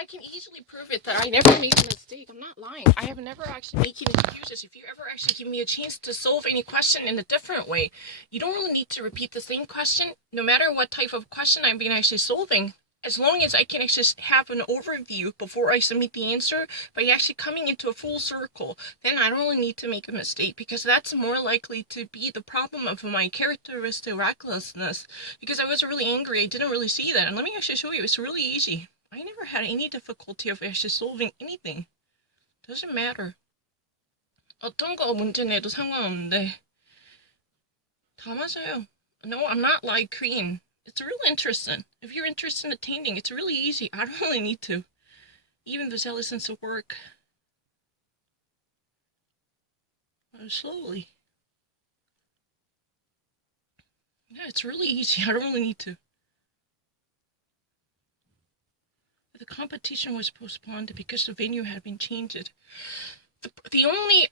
I can easily prove it that I never made a mistake. I'm not lying. I have never actually making excuses. If you ever actually give me a chance to solve any question in a different way, you don't really need to repeat the same question, no matter what type of question I'm being actually solving. As long as I can actually have an overview before I submit the answer by actually coming into a full circle, then I don't really need to make a mistake, because that's more likely to be the problem of my characteristic recklessness. Because I was really angry, I didn't really see that. And let me actually show you, it's really easy. I never had any difficulty of actually solving anything. Doesn't matter. 어떤 거 문제 내도 상관없는데 다 맞아요. No, I'm not like Korean. It's really interesting. If you're interested in attending, it's really easy. I don't really need to. Even the lessons of work. Slowly. Yeah, it's really easy. I don't really need to. The competition was postponed because the venue had been changed. The only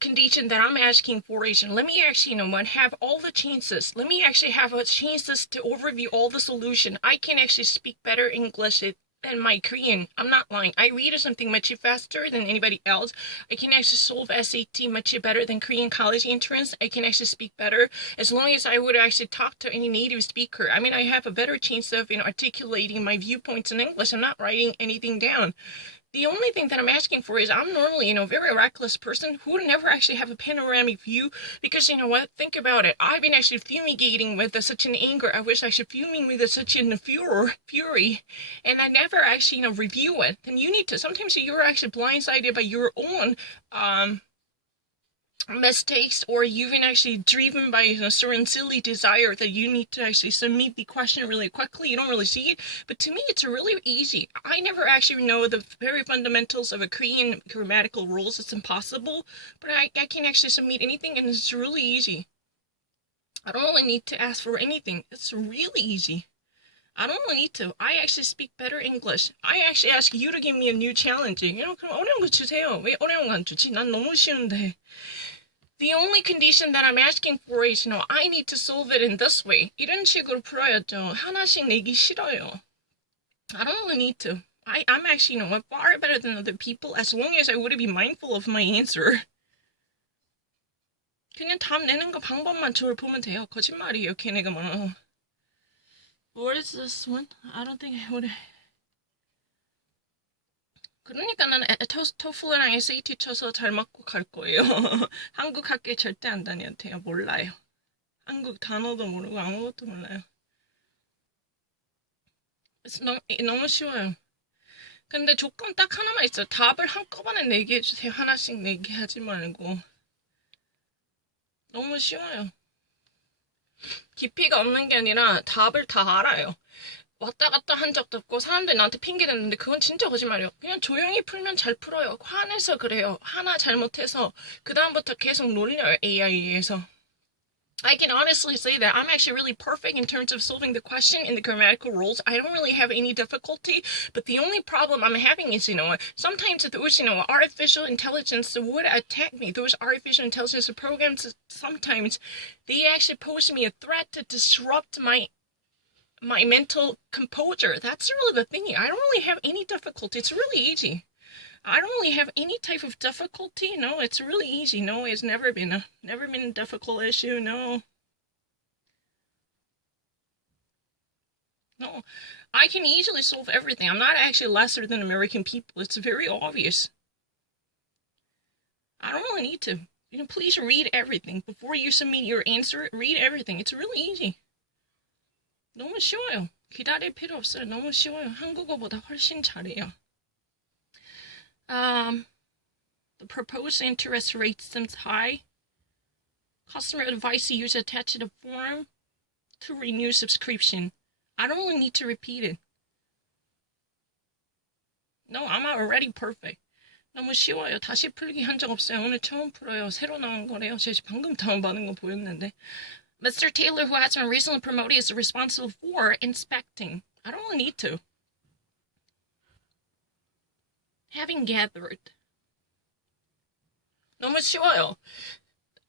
condition that I'm asking for is, let me actually, have all the chances. Let me actually have a chances to overview all the solution. I can actually speak better English than my Korean. I'm not lying. I read something much faster than anybody else. I can actually solve SAT much better than Korean college entrance. I can actually speak better as long as I would actually talk to any native speaker. I mean, I have a better chance of articulating my viewpoints in English. I'm not writing anything down. The only thing that I'm asking for is, I'm normally, a very reckless person who would never actually have a panoramic view, because, you know what, think about it. I've been actually fumigating with such an anger. I wish I should fuming with such an fury, and I never actually, review it. Then you need to, sometimes you're actually blindsided by your own, mistakes, or you've been actually driven by a certain silly desire that you need to actually submit the question really quickly. You don't really see it, but to me it's really easy. I never actually know the very fundamentals of a Korean grammatical rules. It's impossible, but I can actually submit anything, and it's really easy. I don't really need to ask for anything. It's really easy. I don't really need to. I actually speak better English. I actually ask you to give me a new challenge. 그럼 어려운 거 주세요. 왜 어려운 거 안 주지? 난 너무 쉬운데. The only condition that I'm asking for is, I need to solve it in this way. 이런 식으로 풀어야죠. 하나씩 내기 싫어요. I don't really need to. I'm actually, far better than other people, as long as I would be mindful of my answer. 그냥 답 내는 거 방법만 저를 보면 돼요. 거짓말이에요, 걔네가 뭐. What is this one? I don't think I would. 그러니까 나는 토플이랑 SAT 쳐서 잘 맞고 갈 거예요. 한국 학교에 절대 안 다녀도 돼요. 몰라요. 한국 단어도 모르고 아무것도 몰라요. 너무 쉬워요. 근데 조건 딱 하나만 있어요. 답을 한꺼번에 내게 해주세요. 하나씩 내게 하지 말고. 너무 쉬워요. 깊이가 없는 게 아니라 답을 다 알아요. 왔다 갔다 한 적도 없고, 사람들이 나한테 핑계 댔는데 그건 진짜 거짓말이에요. 그냥 조용히 풀면 잘 풀어요. 화내서 그래요. 하나 잘못해서 그 다음부터 계속 놀려요, AI에서. I can honestly say that I'm actually really perfect in terms of solving the question in the grammatical rules. I don't really have any difficulty, but the only problem I'm having is, sometimes those, artificial intelligence would attack me. Those artificial intelligence programs, sometimes they actually pose me a threat to disrupt my mental composure. That's really the thing. I don't really have any difficulty. It's really easy. I don't really have any type of difficulty. No, it's really easy. No, it's never been a difficult issue. No, I can easily solve everything. I'm not actually lesser than American people. It's very obvious. I don't really need to. Please read everything before you submit your answer. Read everything. It's really easy. 너무 쉬워요. 기다릴 필요 없어요. 너무 쉬워요. 한국어보다 훨씬 잘해요. The proposed interest rate seems high. Customer advice to use attached to the form to renew subscription. I don't really need to repeat it. No, I'm already perfect. 너무 쉬워요. 다시 풀기 한 적 없어요. 오늘 처음 풀어요. 새로 나온 거래요. 제가 방금 다운받은 거 보였는데. Mr. Taylor, who has been recently promoted, is responsible for inspecting. I don't really need to. Having gathered. 너무 쉬워요.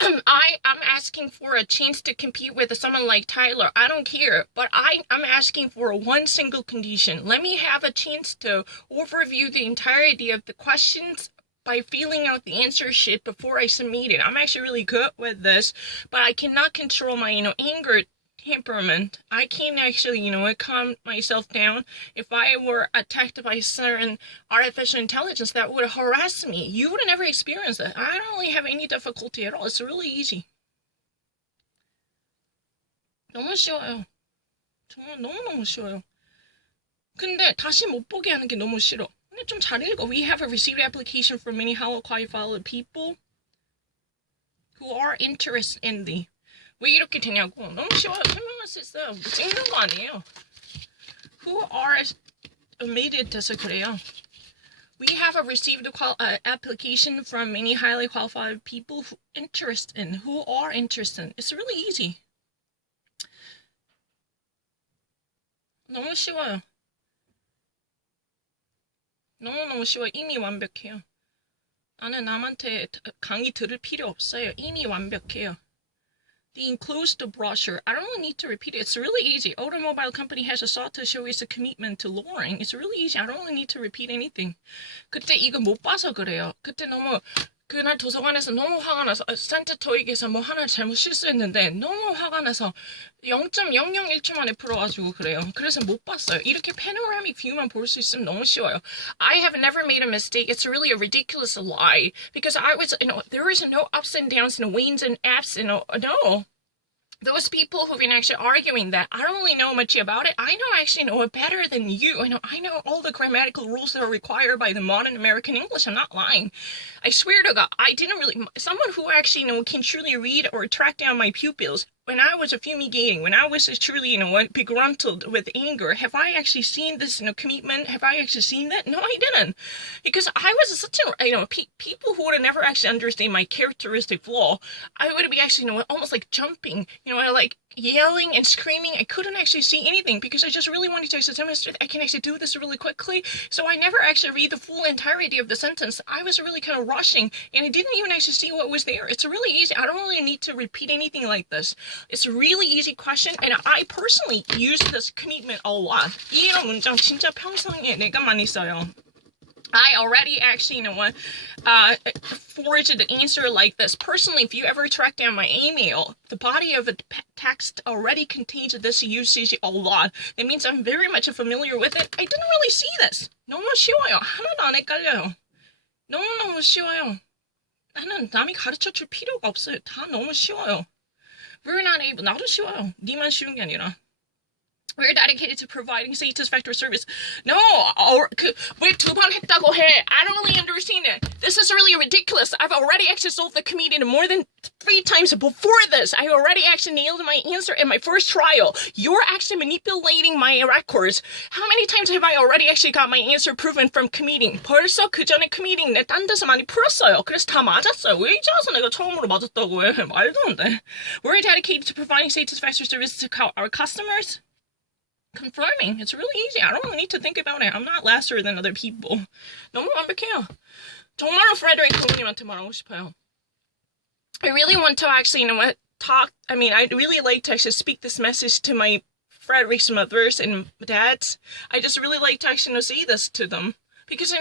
I'm asking for a chance to compete with someone like Tyler. I don't care, but I'm asking for one single condition. Let me have a chance to overview the entirety of the questions by filling out the answer sheet before I submit it. I'm actually really good with this, but I cannot control my, anger temperament. I can't actually, calm myself down. If I were attacked by certain artificial intelligence that would harass me, you would never experience that. I don't really have any difficulty at all. It's really easy. 너무 쉬워요. 정말 너무너무 쉬워요. 근데 다시 못 보게 하는 게 너무 싫어. 근데 좀 잘 읽어. We have received application from many highly qualified people who are interested in the. 왜 이렇게 되냐고. 너무 쉬워요. 설명할 수 있어요. 찍는 거 아니에요. Who are admitted 돼서 그래요. We have received application from many highly qualified people who are interested in. It's really easy. 너무 쉬워요. 너무너무 쉬워요. 이미 완벽해요. 나는 남한테 강의 들을 필요 없어요. 이미 완벽해요. The enclosed brochure. I don't really need to repeat it. It's really easy. Automobile company has sought to show its commitment to lowering. It's really easy. I don't really need to repeat anything. 그때 이거 못 봐서 그래요. 그때 너무 그날 도서관에서 너무 화가 나서 센터 토익에서 뭐 하나 잘못 실수했는데 너무 화가 나서 0.001초 만에 풀어가지고 그래요. 그래서 못 봤어요. 이렇게 panoramic view만 볼 수 있으면 너무 쉬워요. I have never made a mistake. It's really a ridiculous lie because I was, there is no ups and downs and wanes and ups, no. Those people who've been actually arguing that, I don't really know much about it. I actually know it better than you. I know all the grammatical rules that are required by the modern American English. I'm not lying. I swear to God, I didn't really, someone who actually, can truly read or track down my pupils, when I was fumigating, when I was truly, begruntled with anger, have I actually seen this, commitment? Have I actually seen that? No, I didn't. Because I was such a, people who would never actually understand my characteristic flaw, I would be actually, almost like jumping, like yelling and screaming. I couldn't actually see anything because I just really wanted to actually demonstrate I can actually do this really quickly. So I never actually read the full entirety of the sentence. I was really kind of rushing and I didn't even actually see what was there. It's really easy. I don't really need to repeat anything like this. It's a really easy question and I personally use this commitment a lot. 이런 문장 진짜 평상에 내가 많이 써요. I already actually, forged the answer like this. Personally, if you ever track down my email, the body of the text already contains this usage a lot. It means I'm very much familiar with it. I didn't really see this. 너무 쉬워요. 하나도 안 헷갈려요. 너무너무 쉬워요. 나는 남이 가르쳐줄 필요가 없어요. 다 너무 쉬워요. We're not able, 나도 쉬워요. 니만 쉬운 게 아니라. We're dedicated to providing satisfactory service. No, 왜 두 번 했다고 해? I don't really understand it. This is really ridiculous. I've already actually solved the comedian more than 3 times before this. I already actually nailed my answer in my first trial. You're actually manipulating my records. How many times have I already actually got my answer proven from comedian? 벌써 그 전에 comedian 내 딴 데서 많이 풀었어요. 그래서 다 맞았어요. 왜 이제 와서 내가 처음으로 맞았다고 해? 말도 안 돼. We're dedicated to providing satisfactory service to our customers. Confirming. It's really easy. I don't really need to think about it. I'm not lesser than other people. 너무 완벽해요. 정말로 프레드릭 부모님한테 말하고 싶어요. I really want to actually, talk. I mean, I'd really like to actually speak this message to my Frederick's mothers and dads. I just really like to actually say this to them. Because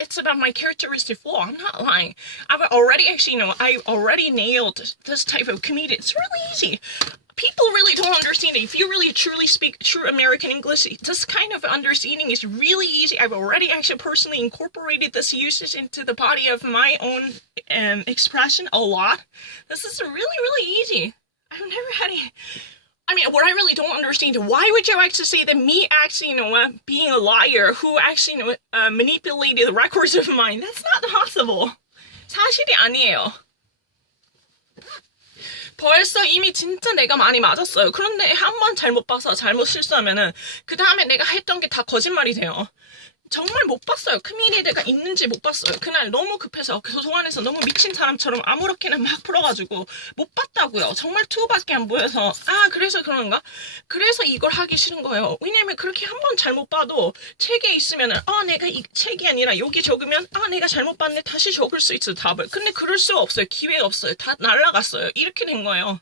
it's about my characteristic flaw. I'm not lying. I've already actually, I already nailed this type of comedian. It's really easy. People really don't understand it. If you really truly speak true American English, this kind of understanding is really easy. I've already actually personally incorporated this usage into the body of my own expression a lot. This is really, really easy. I've never had any... I mean, what I really don't understand, why would you actually say that me actually, being a liar who actually, manipulated the records of mine? That's not possible. 사실이 아니에요. 벌써 이미 진짜 내가 많이 맞았어요. 그런데 한 번 잘못 봐서 잘못 실수하면은 그 다음에 내가 했던 게 다 거짓말이 돼요. 정말 못 봤어요. 크미리드가 있는지 못 봤어요. 그날 너무 급해서 도서관에서 너무 미친 사람처럼 아무렇게나 막 풀어가지고 못 봤다고요. 정말 2밖에 안 보여서 그래서 그런가? 그래서 이걸 하기 싫은 거예요. 왜냐면 그렇게 한 번 잘못 봐도 책에 있으면은 내가 이 책이 아니라 여기 적으면 내가 잘못 봤네 다시 적을 수 있어 답을. 근데 그럴 수 없어요. 기회가 없어요. 다 날라갔어요. 이렇게 된 거예요.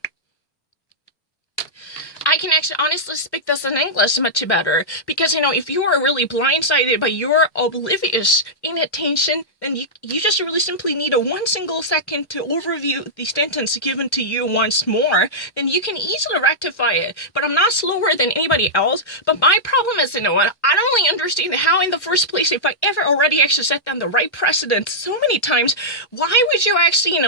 I can actually honestly speak this in English much better because, if you are really blindsided by your oblivious inattention, then you just really simply need a 1 single second to overview the sentence given to you once more, then you can easily rectify it. But I'm not slower than anybody else, but my problem is, I don't really understand how in the first place, if I ever already actually set down the right precedent so many times, why would you actually,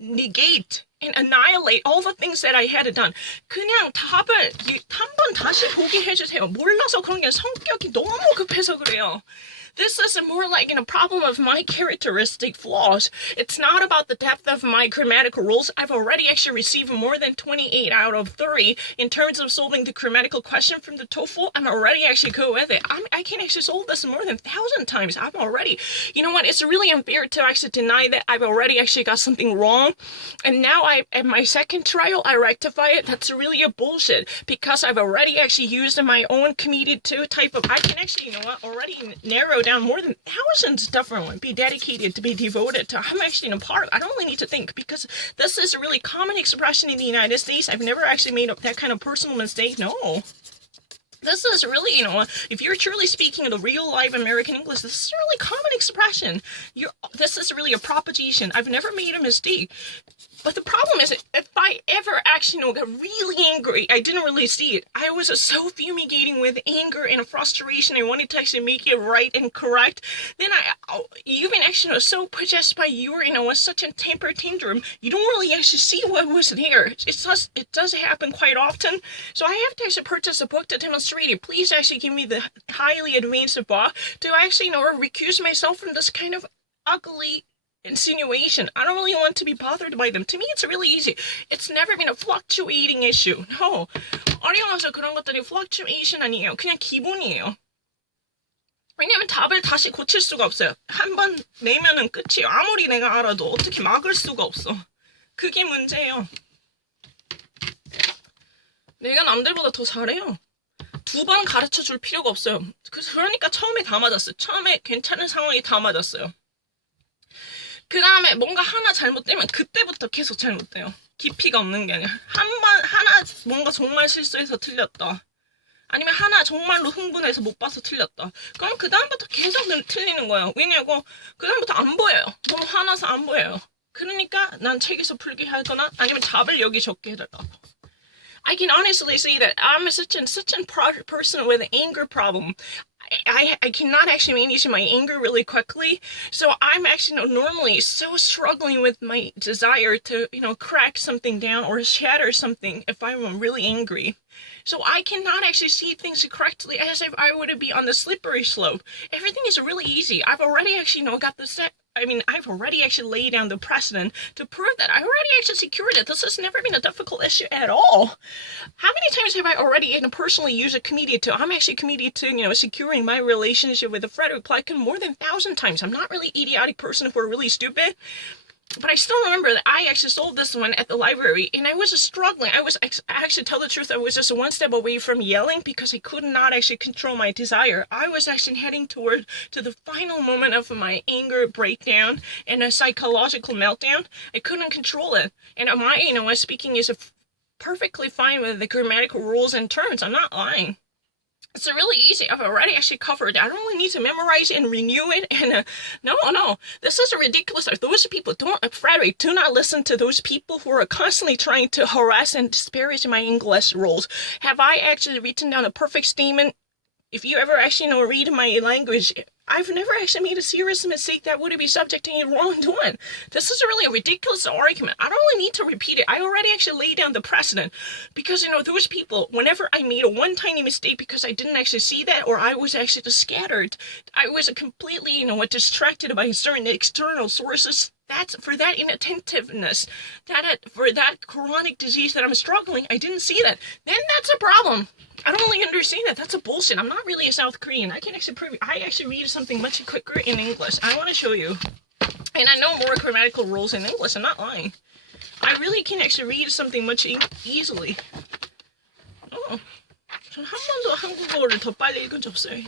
negate and annihilate all the things that I had done. 그냥 답을 한 번 다시 보게 해주세요. 몰라서 그런 게 성격이 너무 급해서 그래요. This is more like a problem of my characteristic flaws. It's not about the depth of my grammatical rules. I've already actually received more than 28 out of 30 in terms of solving the grammatical question from the TOEFL. I'm already actually good with it. I can actually solve this more than 1,000 times. I'm already, you know what? It's really unfair to actually deny that I've already actually got something wrong. And now at my second trial, I rectify it. That's really a bullshit because I've already actually used my own comedic type of, I can actually, already narrow down more than thousands differently, be dedicated to be devoted to. I'm actually in a part. I don't really need to think because this is a really common expression in the United States. I've never actually made up that kind of personal mistake. No. This is really, if you're truly speaking the real live American English, this is a really common expression. This is really a proposition. I've never made a mistake. But the problem is, if I ever actually got really angry, I didn't really see it. I was so fumigating with anger and frustration. I wanted to actually make it right and correct. Then you've been actually so possessed by your, such a temper tantrum, you don't really actually see what was there. It does happen quite often. So I have to actually purchase a book to demonstrate it. Please actually give me the highly advanced book to actually, recuse myself from this kind of ugly insinuation. I don't really want to be bothered by them. To me, it's really easy. It's never been a fluctuating issue. No. 어려워서 그런 것들이 fluctuation 아니에요. 그냥 기본이에요. 왜냐면 답을 다시 고칠 수가 없어요. 한 번 내면은 끝이에요. 아무리 내가 알아도 어떻게 막을 수가 없어. 그게 문제예요. 내가 남들보다 더 잘해요. 2번 가르쳐 줄 필요가 없어요. 그러니까 처음에 다 맞았어요. 처음에 괜찮은 상황이 다 맞았어요. 그 다음에 뭔가 하나 잘못되면 그때부터 계속 잘못돼요. 깊이가 없는 게 아니라 하나 뭔가 정말 실수해서 틀렸다. 아니면 하나 정말로 흥분해서 못 봐서 틀렸다. 그럼 그 다음부터 계속 틀리는 거예요. 왜냐고 그 다음부터 안 보여요. 너무 화나서 안 보여요. 그러니까 난 책에서 풀게 하거나 아니면 답을 여기 적게 해달라고. I can honestly say that I'm such a person with an anger problem. I cannot actually manage my anger really quickly, so I'm actually normally so struggling with my desire to, crack something down or shatter something if I'm really angry. So I cannot actually see things correctly as if I would be on the slippery slope. Everything is really easy. I've already actually, got the set. I've already actually laid down the precedent to prove that I already actually secured it. This has never been a difficult issue at all. How many times have I already personally used a comedian to? I'm actually committed to, securing my relationship with Frederick Pleiken more than 1,000 times. I'm not really idiotic person who are really stupid. But I still remember that I actually sold this one at the library, and I was just struggling. I actually, tell the truth, I was just one step away from yelling because I could not actually control my desire. I was actually heading to the final moment of my anger breakdown and a psychological meltdown. I couldn't control it. And my speaking is perfectly fine with the grammatical rules and terms. I'm not lying. It's really easy. I've already actually covered it. I don't really need to memorize and renew it. And no, this is ridiculous. Those people Frederick, do not listen to those people who are constantly trying to harass and disparage my English rules. Have I actually written down a perfect statement? If you ever actually read my language, I've never actually made a serious mistake that would be subject to any wrongdoing. This is really a ridiculous argument. I don't really need to repeat it. I already actually laid down the precedent. Because, those people, whenever I made a one tiny mistake because I didn't actually see that, or I was actually just scattered, I was completely, distracted by certain external sources, That's for that inattentiveness, for that chronic disease that I'm struggling. I didn't see that. Then that's a problem. I don't really understand that. That's a bullshit. I'm not really a South Korean. I can actually prove. I actually read something much quicker in English. I want to show you, and I know more grammatical rules in English. I'm not lying. I really can actually read something much easily. 전 한 번도 한국어를 더 빨리 읽은 적 없어요.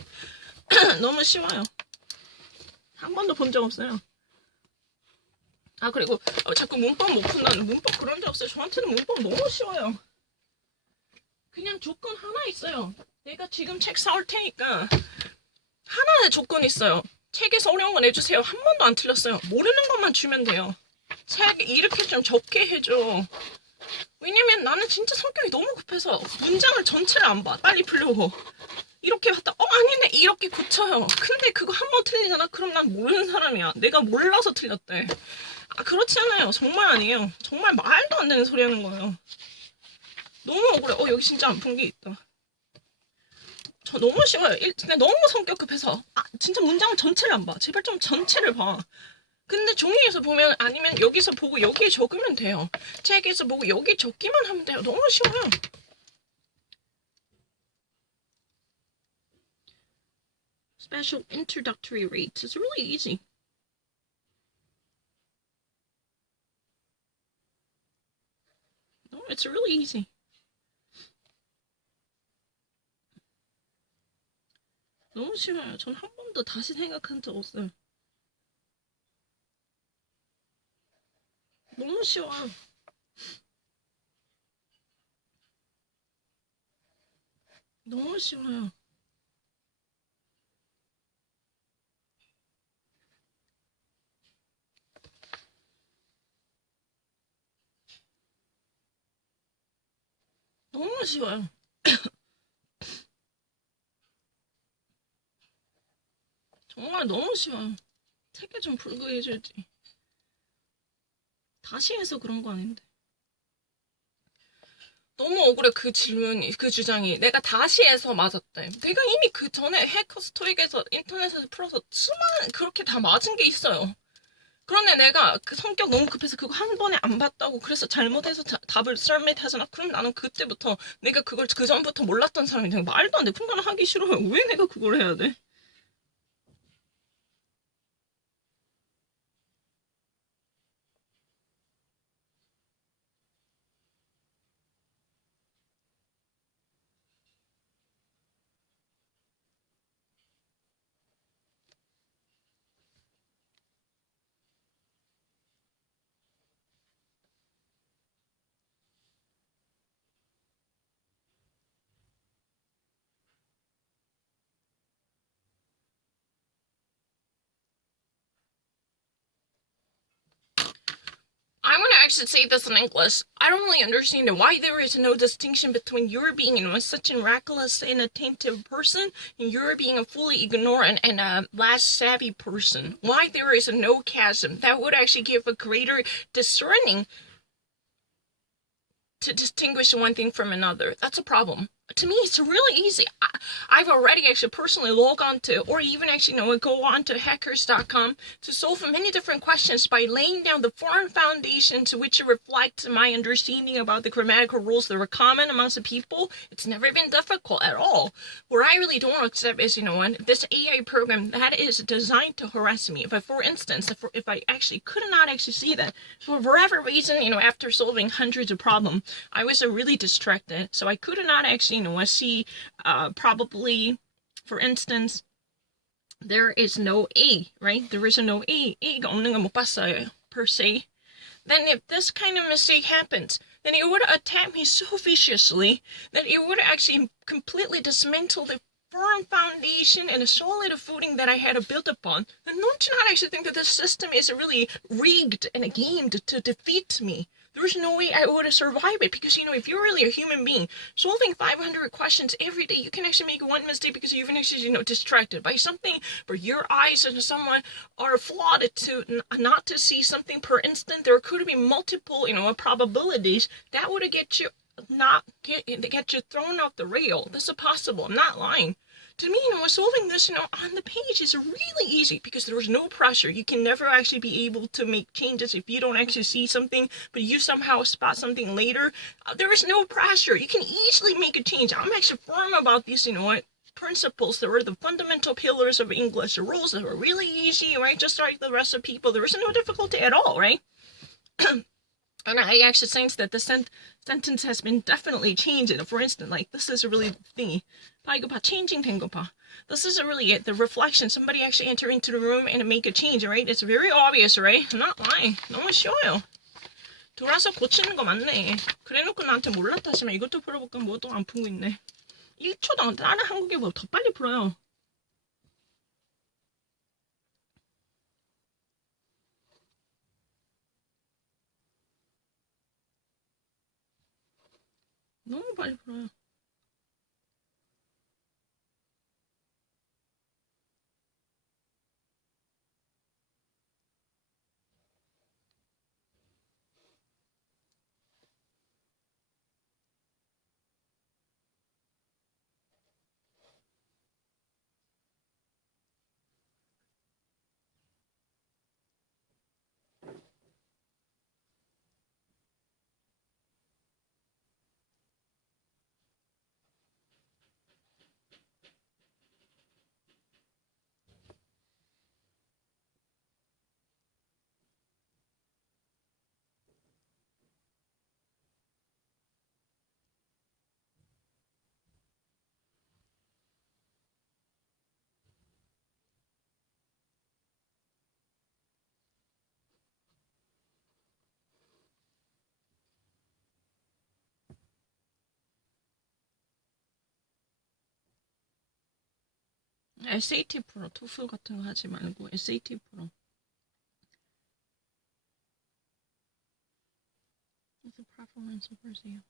너무 쉬워요. 한 번도 본 적 없어요. 아, 그리고 자꾸 문법 못 푼다는 문법 그런 적 없어요. 저한테는 문법 너무 쉬워요. 그냥 조건 하나 있어요. 내가 지금 책 사올 테니까 하나의 조건 있어요. 책에서 어려운 거 내주세요. 한 번도 안 틀렸어요. 모르는 것만 주면 돼요. 책 이렇게 좀 적게 해줘. 왜냐면 나는 진짜 성격이 너무 급해서 문장을 전체를 안 봐. 빨리 풀려고. 이렇게 봤다. 아니네. 이렇게 고쳐요. 근데 그거 한 번 틀리잖아. 그럼 난 모르는 사람이야. 내가 몰라서 틀렸대. 아, 그렇지 않아요. 정말 아니에요. 정말 말도 안 되는 소리 하는 거예요. 너무 억울해. 여기 진짜 안 푼 게 있다. 저 너무 쉬워요. 근데 너무 성격 급해서 진짜 문장 전체를 안 봐. 제발 좀 전체를 봐. 근데 종이에서 보면 아니면 여기서 보고 여기에 적으면 돼요. 책에서 보고 여기 적기만 하면 돼요. 너무 쉬워요. Special introductory rates. It's really easy. No, it's really easy. 너무 쉬워요. 전 한 번도 다시 생각한 적 없어요. 너무 쉬워요. 너무 쉬워요. 너무 쉬워요. 정말 너무 쉬워요. 책에 좀 불구해줄지. 다시 해서 그런 거 아닌데. 너무 억울해. 그 질문이, 그 주장이. 내가 다시 해서 맞았대. 내가 이미 그 전에 해커 스토익에서 인터넷에서 풀어서 수많은 그렇게 다 맞은 게 있어요. 그런데 내가 그 성격 너무 급해서 그거 한 번에 안 봤다고 그래서 잘못해서 답을 설명하잖아. 그럼 나는 그때부터 내가 그걸 그 전부터 몰랐던 사람이 되게 말도 안 돼. 분간을 하기 싫어요. 왜 내가 그걸 해야 돼? I want to actually say this in English. I don't really understand why there is no distinction between your being such a reckless, inattentive person and your being a fully ignorant and a less savvy person. Why there is no chasm. That would actually give a greater discerning to distinguish one thing from another. That's a problem. To me, it's really easy. I've already actually personally logged on to, or even actually go on to hackers.com to solve many different questions by laying down the firm foundation to which it reflects my understanding about the grammatical rules that are common amongst the people. It's never been difficult at all. Where I really don't accept is, this AI program that is designed to harass me. But for instance, if I actually could not actually see that, for whatever reason, after solving hundreds of problems, I was really distracted. So I could not actually see probably, for instance, there is no A, right? There is no A. A가 없는 거 못 봤어요, per se. Then if this kind of mistake happens, then it would attack me so viciously that it would actually completely dismantle the firm foundation and a solid footing that I had to build upon. And don't you not actually think that this system is really rigged and gamed to defeat me? There's no way I would have survived it because, if you're really a human being, solving 500 questions every day, you can actually make one mistake because you've been actually, distracted by something, but your eyes and someone are flawed to not to see something per instant. There could be multiple, probabilities that would get you thrown off the rail. This is possible. I'm not lying. To me, solving this, on the page is really easy because there's no pressure. You can never actually be able to make changes if you don't actually see something, but you somehow spot something later. There is no pressure. You can easily make a change. I'm actually firm about these, principles that were the fundamental pillars of English, the rules that were really easy, right? Just like the rest of people, there was no difficulty at all, right? And I actually sense that the sentence has been definitely changed. For instance, like, this is a really thingy. 봐, 이거 봐, changing 된 거 봐. This isn't really it. The reflection, somebody actually enter into the room and make a change, right? It's very obvious, right? I'm not lying. 너무 쉬워요. 돌아서 고치는 거 맞네. 그래놓고 나한테 몰랐다 하지만 이것도 풀어볼까? 뭐도 안 풀고 있네. 1초도 다른 한국에보다 더 빨리 풀어요. 너무 빨리 풀어요. SAT 풀어. 토플 같은 거 하지 말고 SAT 풀어. 그래서 퍼포먼스 보세요.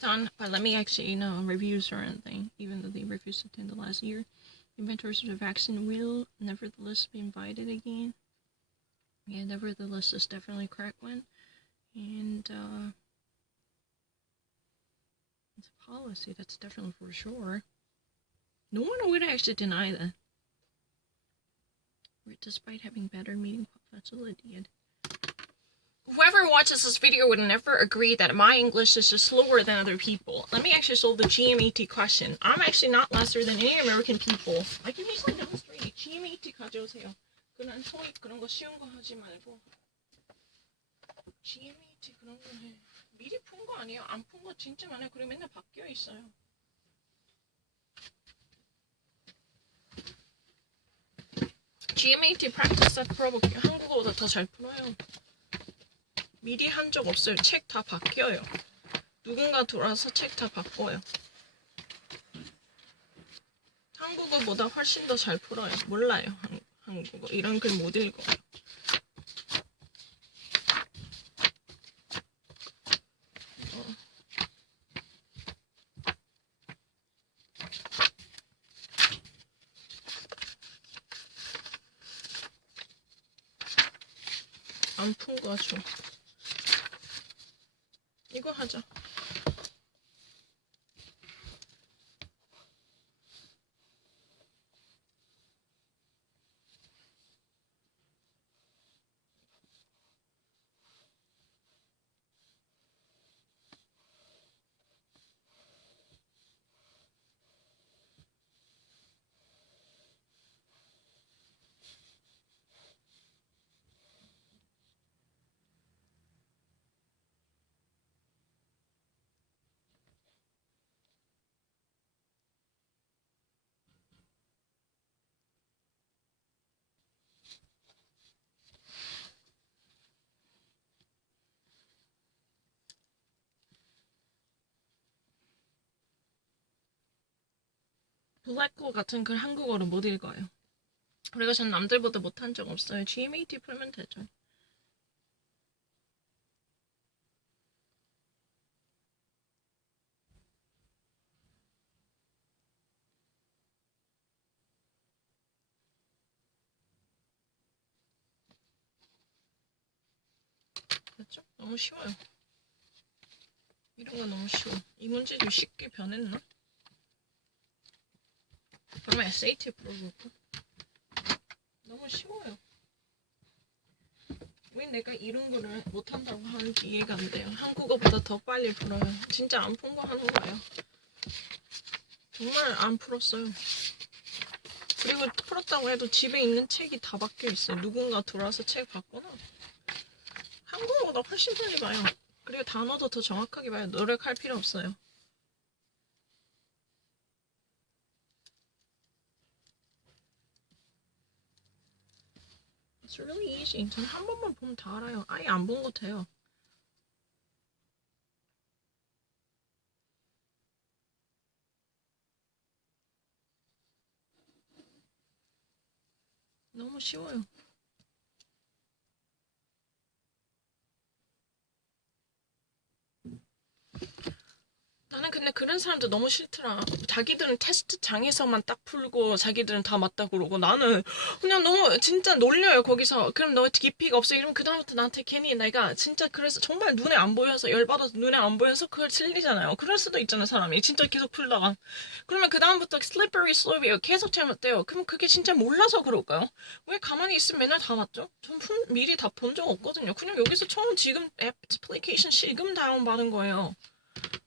Done, but let me actually review certain thing. Even though they refused to attend the last year, inventors of the vaccine will nevertheless be invited again. Yeah, nevertheless is definitely a correct one. And it's a policy, that's definitely for sure. No one would actually deny that. Despite having better meeting facility. Whoever watches this video would never agree that my English is just slower than other people. Let me actually solve the GMAT question. I'm actually not lesser than any American people. I can easily demonstrate it. GMAT 가져오세요. 그런 토익 그런 거 쉬운 거 하지 말고. GMAT 그런 거 해. 미리 푼 거 아니에요? 안 푼 거 진짜 많아요. 그리고 맨날 바뀌어 있어요. GMAT 프랙티스 풀어볼게요. 한국어보다 더 잘 풀어요. 미리 한 적 없어요. 책 다 바뀌어요. 누군가 들어와서 책 다 바꿔요. 한국어보다 훨씬 더 잘 풀어요. 몰라요. 한국어. 이런 글 못 읽어요. 안 푼 거 줘. 이거 하자. 블랙홀 같은 글 한국어로 못 읽어요. 그리고 전 남들보다 못한 적 없어요. GMAT 풀면 되죠. 됐죠? 너무 쉬워요. 이런 거 너무 쉬워. 이 문제도 쉽게 변했나? 그러면 SAT 풀어볼까? 너무 쉬워요. 왜 내가 이런 거를 못한다고 하는지 이해가 안 돼요. 한국어보다 더 빨리 풀어요. 진짜 안 푼 거 하는 거예요. 정말 안 풀었어요. 그리고 풀었다고 해도 집에 있는 책이 다 바뀌어 있어요. 누군가 들어와서 책 봤거나. 한국어보다 훨씬 빨리 봐요. 그리고 단어도 더 정확하게 봐요. 노력할 필요 없어요. It's really easy. 전 한 번만 보면 다 알아요. 아예 안 본 거 돼요. 너무 쉬워요. 나는 근데 그런 사람들 너무 싫더라. 자기들은 테스트 장에서만 딱 풀고 자기들은 다 맞다 그러고 나는 그냥 너무 진짜 놀려요 거기서. 그럼 너 깊이가 없어 이러면 그 다음부터 나한테 괜히 내가 진짜 그래서 정말 눈에 안 보여서 열받아서 눈에 안 보여서 그걸 틀리잖아요. 그럴 수도 있잖아 사람이 진짜 계속 풀다가. 그러면 그 다음부터 slippery slope이에요. 계속 잘못돼요. 그럼 그게 진짜 몰라서 그럴까요? 왜 가만히 있으면 맨날 다 맞죠? 전 미리 다 본 적 없거든요. 그냥 여기서 처음 지금 애플리케이션 지금 다운받은 거예요.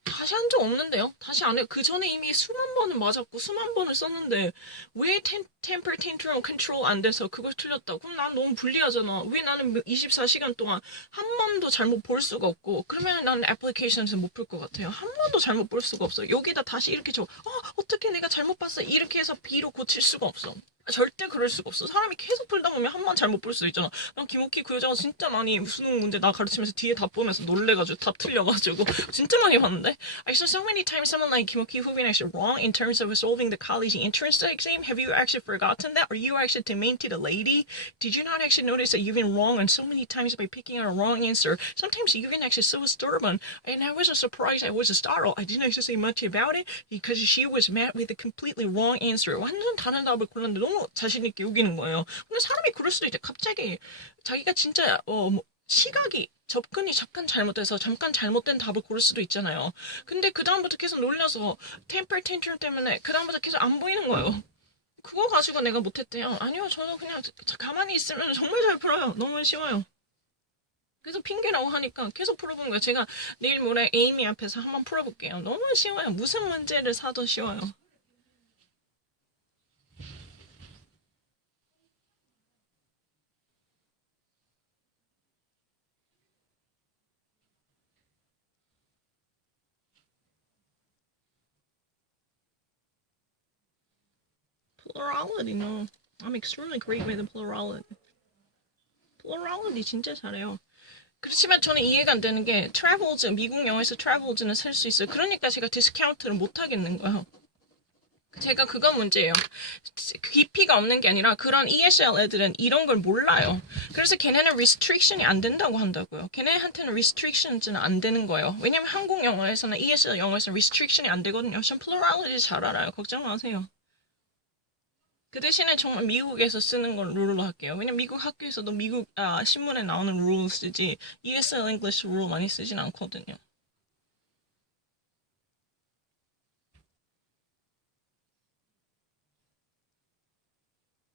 다시 한 적 없는데요? 다시 안 해요. 그 전에 이미 수만 번은 맞았고 수만 번을 썼는데 왜 템퍼 텐트럼 컨트롤 안 돼서 그걸 틀렸다고? 그럼 난 너무 불리하잖아. 왜 나는 24시간 동안 한 번도 잘못 볼 수가 없고 그러면 나는 애플리케이션에서 못 볼 것 같아요. 한 번도 잘못 볼 수가 없어. 여기다 다시 이렇게 어떻게 내가 잘못 봤어? 이렇게 해서 B로 고칠 수가 없어. 절대 그럴 수가 없어. 사람이 계속 풀다 보면 한 번 잘못 볼 수 있잖아. 난 김옥희 그 여자가 진짜 많이 수능 문제 나 가르치면서 뒤에 답 보면서 놀래가지고 답 틀려가지고 진짜 많이 봤는데 I saw so many times someone like 김옥희 who've been actually wrong in terms of solving the college entrance exam. Have you actually forgotten that? Are you actually demented a lady? Did you not actually notice that you've been wrong on so many times by picking out a wrong answer? Sometimes you've been actually so stubborn. And I wasn't surprised. I was startled. I didn't actually say much about it because she was met with a completely wrong answer. 완전 다른 답을 골랐는데 너무 자신있게 여기는 거예요. 근데 사람이 그럴 수도 있죠. 갑자기 자기가 진짜 시각이 접근이 잠깐 잘못돼서 잠깐 잘못된 답을 고를 수도 있잖아요. 근데 그 다음부터 계속 놀려서 템퍼 텐트럼 때문에 그 다음부터 계속 안 보이는 거예요. 그거 가지고 내가 못했대요. 아니요, 저는 그냥 가만히 있으면 정말 잘 풀어요. 너무 쉬워요. 그래서 핑계라고 하니까 계속 풀어보는 거예요. 제가 내일 모레 에이미 앞에서 한번 풀어볼게요. 너무 쉬워요. 무슨 문제를 사도 쉬워요. Plurality, no. I'm extremely great with the plurality. plurality 진짜 잘해요. 그렇지만 저는 이해가 안 되는 게 travels, 미국 영어에서 travels는 살 수 있어요. 그러니까 제가 디스카운트를 못 하겠는 거예요. 제가 그건 문제예요. 깊이가 없는 게 아니라 그런 ESL 애들은 이런 걸 몰라요. 그래서 걔네는 restriction이 안 된다고 한다고요. 걔네한테는 restriction은 안 되는 거예요. 왜냐면 한국 영어에서는 ESL 영어에서는 restriction이 안 되거든요. 전 plurality 잘 알아요. 걱정 마세요. 그 대신에 정말 미국에서 쓰는 걸 룰로 할게요. 왜냐면 미국 학교에서도 미국 신문에 나오는 룰 쓰지 ESL English 룰 많이 쓰진 않거든요.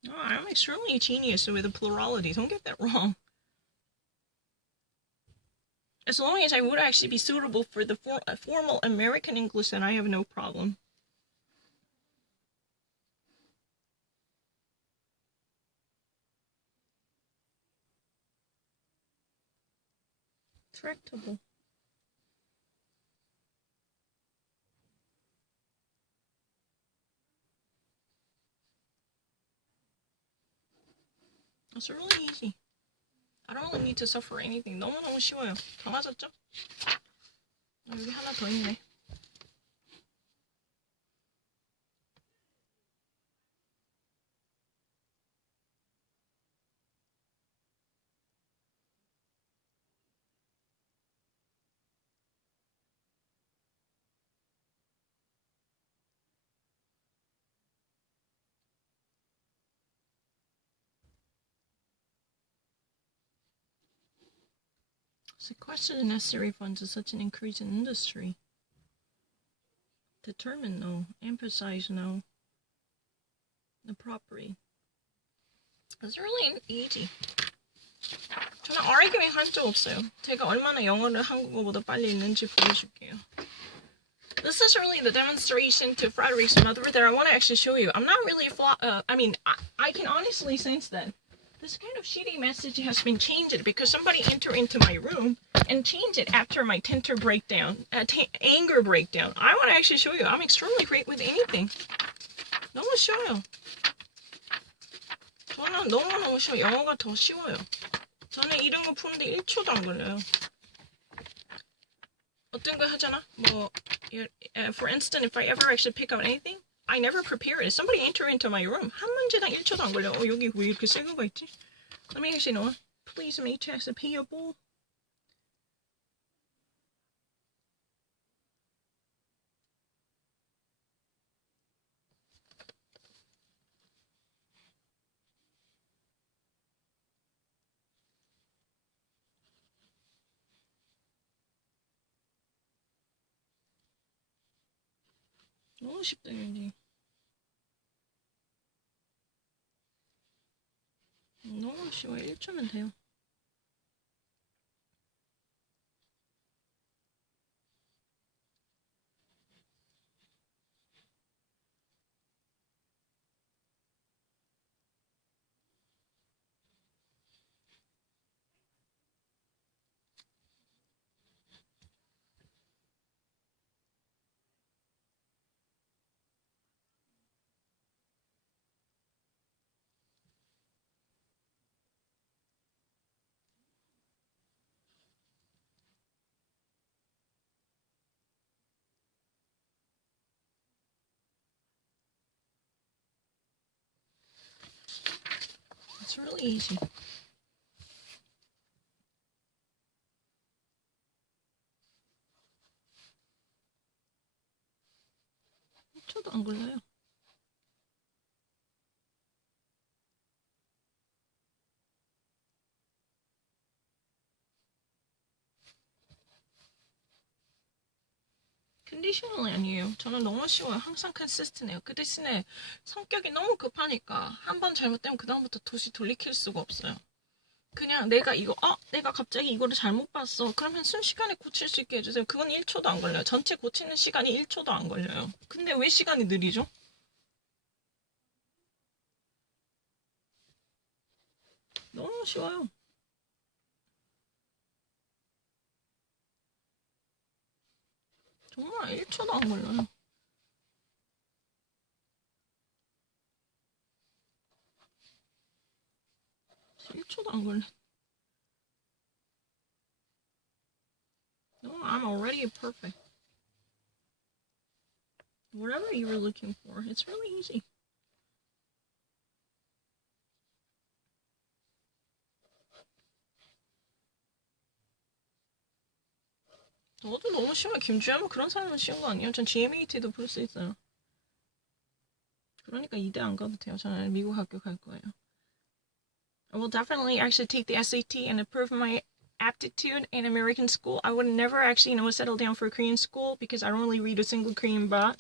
Oh, I'm extremely genius with the plurality. Don't get that wrong. As long as I would actually be suitable for the formal American English, then I have no problem. Tractable. It's really easy. I don't really need to suffer anything. 너무너무 쉬워요. 다 맞았죠? 여기 하나 더 있네. Sequester the necessary funds to such an increase in industry. Determine no. Emphasize no. The property. It's really easy. 저는 arguing 한 적 없어요. 제가 얼마나 영어를 한국어보다 빨리 읽는지 보여줄게요. This is really the demonstration to Frederick's mother that I want to actually show you. I'm not really I can honestly sense that this kind of shitty message has been changed because somebody entered into my room and changed it after my temper breakdown, anger breakdown. I want to actually show you. I'm extremely great with anything. 너무 쉬워요. 저는 너무너무 쉬워요. 영어가 더 쉬워요. 저는 이런 거 푸는데 1초도 안 걸려요. 어떤 거 하잖아? For instance, if I ever actually pick out anything, I never prepare it. Somebody enter into my room. 한 문제당 1초도 안 걸려. 여기 왜 이렇게 쓴 거가 있지? Let me actually know. Please make tax payable. 너무 쉽다, 여기. 너무 쉬워. 1초면 돼요. It's really easy. 저도 안 걸려요. 컨디셔널이 아니에요. 저는 너무 쉬워요. 항상 컨시스트해요. 그 대신에 성격이 너무 급하니까 한 번 잘못되면 그 다음부터 도시 돌이킬 수가 없어요. 그냥 내가 갑자기 이거를 잘못 봤어. 그러면 순식간에 고칠 수 있게 해주세요. 그건 1초도 안 걸려요. 전체 고치는 시간이 1초도 안 걸려요. 근데 왜 시간이 느리죠? 너무 쉬워요. 정말 1초도 안 걸려요. 1초도 안 걸려. No, I'm already perfect. Whatever you were looking for, it's really easy. 저도 너무 쉬워요. 김주현은 그런 사람은 쉬운 거 아니에요? 전 GMAT도 볼 수 있어요. 그러니까 이대 안 가도 돼요. 저는 미국 학교 갈 거예요. I will definitely actually take the SAT and improve my aptitude in American school. I would never actually, settle down for Korean school because I don't really read a single Korean book.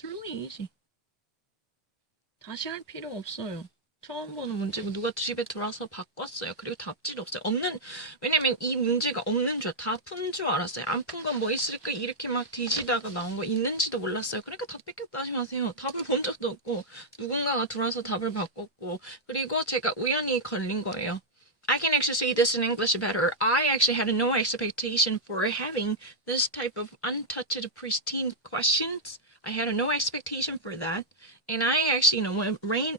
It's really easy. 다시 할 필요 없어요. 처음 보는 문제고 누가 집에 들어와서 바꿨어요. 그리고 답지도 없어요. 왜냐면 이 문제가 없는 줄, 다 푼 줄 알았어요. 안 푼 건 뭐 있을까? 이렇게 막 뒤지다가 나온 거 있는지도 몰랐어요. 그러니까 다 뺏겼다 하지 마세요. 답을 본 적도 없고, 누군가가 들어와서 답을 바꿨고, 그리고 제가 우연히 걸린 거예요. I can actually say this in English better. I actually had no expectation for having this type of untouched, pristine questions. I had no expectation for that. And I actually,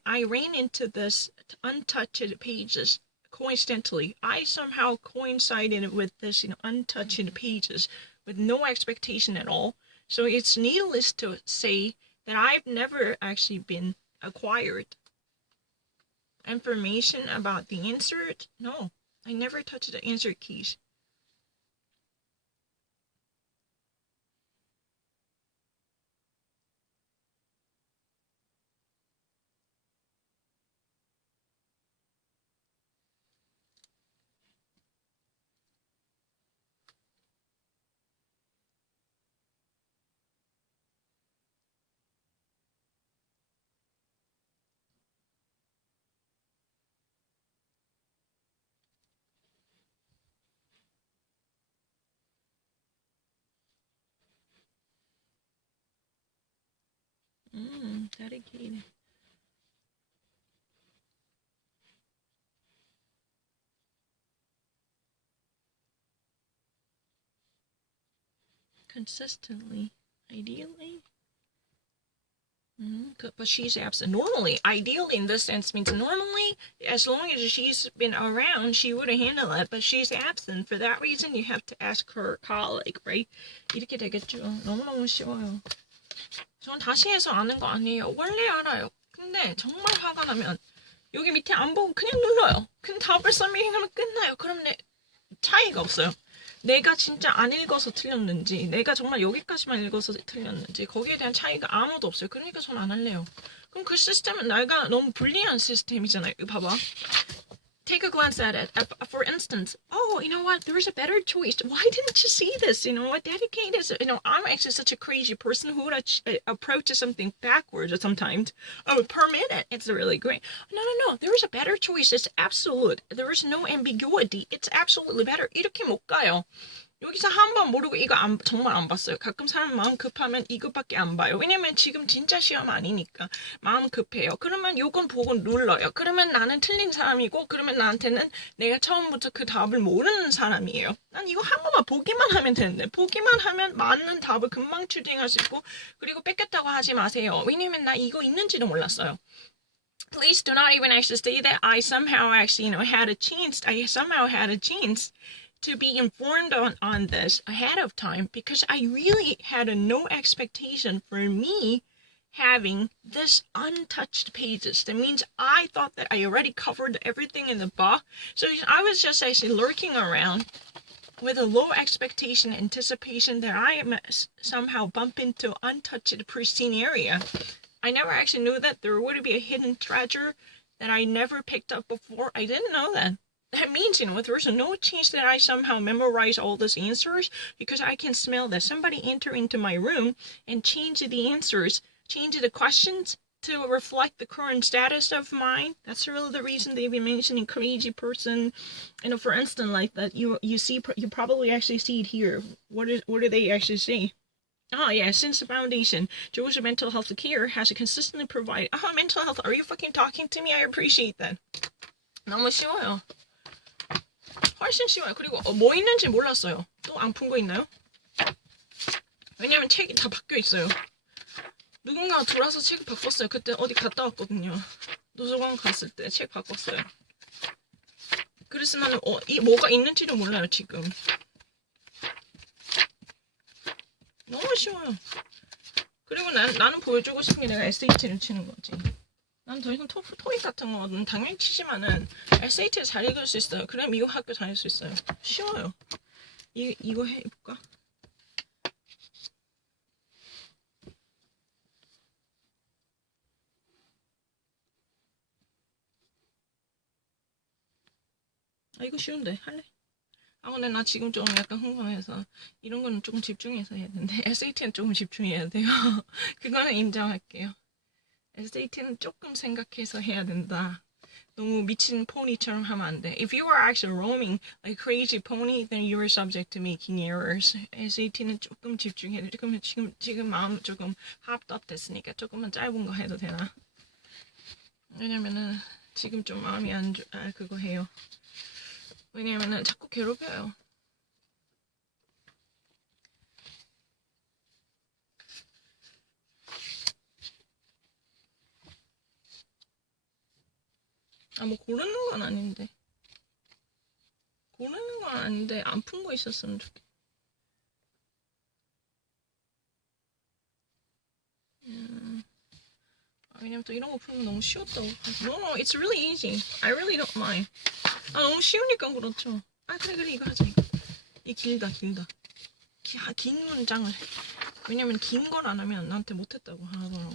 I ran into this untouched pages coincidentally. I somehow coincided with this, untouched pages with no expectation at all. So it's needless to say that I've never actually been acquired information about the insert. No, I never touched the insert keys. Dedicated. Consistently. Ideally. But she's absent. Normally, ideally in this sense means normally, as long as she's been around, she would have handled it. But she's absent. For that reason, you have to ask her colleague, right? 이렇게 되겠죠. 너무너무 쉬워요. 전 다시 해서 아는 거 아니에요. 원래 알아요. 근데 정말 화가 나면 여기 밑에 안 보고 그냥 눌러요. 그냥 답을 서밍하면 끝나요. 그럼 차이가 없어요. 내가 진짜 안 읽어서 틀렸는지, 내가 정말 여기까지만 읽어서 틀렸는지, 거기에 대한 차이가 아무도 없어요. 그러니까 전 안 할래요. 그럼 그 시스템은 내가 너무 불리한 시스템이잖아요. 봐봐. Take a glance at it. For instance, oh, you know what? There's a better choice. Why didn't you see this? You know what? Dedicate is, I'm actually such a crazy person who would approach something backwards sometimes. Oh, permit it. It's really great. No. There is a better choice. It's absolute. There is no ambiguity. It's absolutely better. 이렇게 못 가요. 여기서 한 번 모르고 이거 정말 안 봤어요. 가끔 사람 마음 급하면 이것밖에 안 봐요. 왜냐면 지금 진짜 시험 아니니까 마음 급해요. 그러면 요건 보고 눌러요. 그러면 나는 틀린 사람이고 그러면 나한테는 내가 처음부터 그 답을 모르는 사람이에요. 난 이거 한 번만 보기만 하면 되는데 보기만 하면 맞는 답을 금방 추딩할 수 있고 그리고 뺏겼다고 하지 마세요. 왜냐면 나 이거 있는지도 몰랐어요. Please do not even actually say that I somehow actually, had a chance. I somehow had a chance to be informed on this ahead of time because I really had no expectation for me having this untouched pages. That means I thought that I already covered everything in the book. So I was just actually lurking around with a low expectation, anticipation that I am somehow bump into untouched pristine area. I never actually knew that there would be a hidden treasure that I never picked up before. I didn't know that. That means, there's no chance that I somehow memorize all these answers because I can smell that somebody enter into my room and change the answers, change the questions to reflect the current status of mine. That's really the reason they've been mentioning crazy person. For instance, like that, you probably actually see it here. What do they actually say? Oh yeah, since the foundation, Georgia Mental Health Care has consistently provided. Mental health. Are you fucking talking to me? I appreciate that. 너무 쉬워요. 훨씬 쉬워요. 그리고 뭐 있는지 몰랐어요. 또 안 푼 거 있나요? 왜냐면 책이 다 바뀌어 있어요. 누군가 들어와서 책 바꿨어요. 그때 어디 갔다 왔거든요. 도서관 갔을 때 책 바꿨어요. 그래서 나는 뭐가 있는지도 몰라요 지금. 너무 쉬워요. 그리고 나는 보여주고 싶은 게 내가 SAT를 치는 거지. 난 더 이상 토익 같은 거는 당연히 치지만은 SAT를 잘 읽을 수 있어요. 그럼 미국 학교 다닐 수 있어요. 쉬워요. 이거 해볼까? 이거 쉬운데 할래? 아, 근데 나 지금 좀 약간 흥분해서 이런 거는 조금 집중해서 해야 되는데 SAT는 조금 집중해야 돼요. 그거는 인정할게요. SAT는 조금 생각해서 해야 된다. 너무 미친 포니처럼 하면 안 돼. If you are actually roaming like crazy pony, then you are subject to making errors. SAT는 조금 집중해야 돼. 지금 마음 조금 hopped up 됐으니까 조금만 짧은 거 해도 되나? 왜냐면은 지금 좀 마음이 그거 해요. 왜냐면은 자꾸 괴롭혀요. 아, 뭐 고르는 건 아닌데. 고르는 건 아닌데 안 푼 거 있었으면 좋겠어. 왜냐면 또 이런 거 풀면 너무 쉬웠다고. No, it's really easy. I really don't mind. 아, 너무 쉬우니까 그렇죠. 아, 그래, 이거 하자, 이거. 이 길다. 긴 문장을 해. 왜냐면 긴 걸 안 하면 나한테 못했다고 하더라고.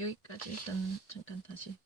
여기까지 일단 잠깐 다시.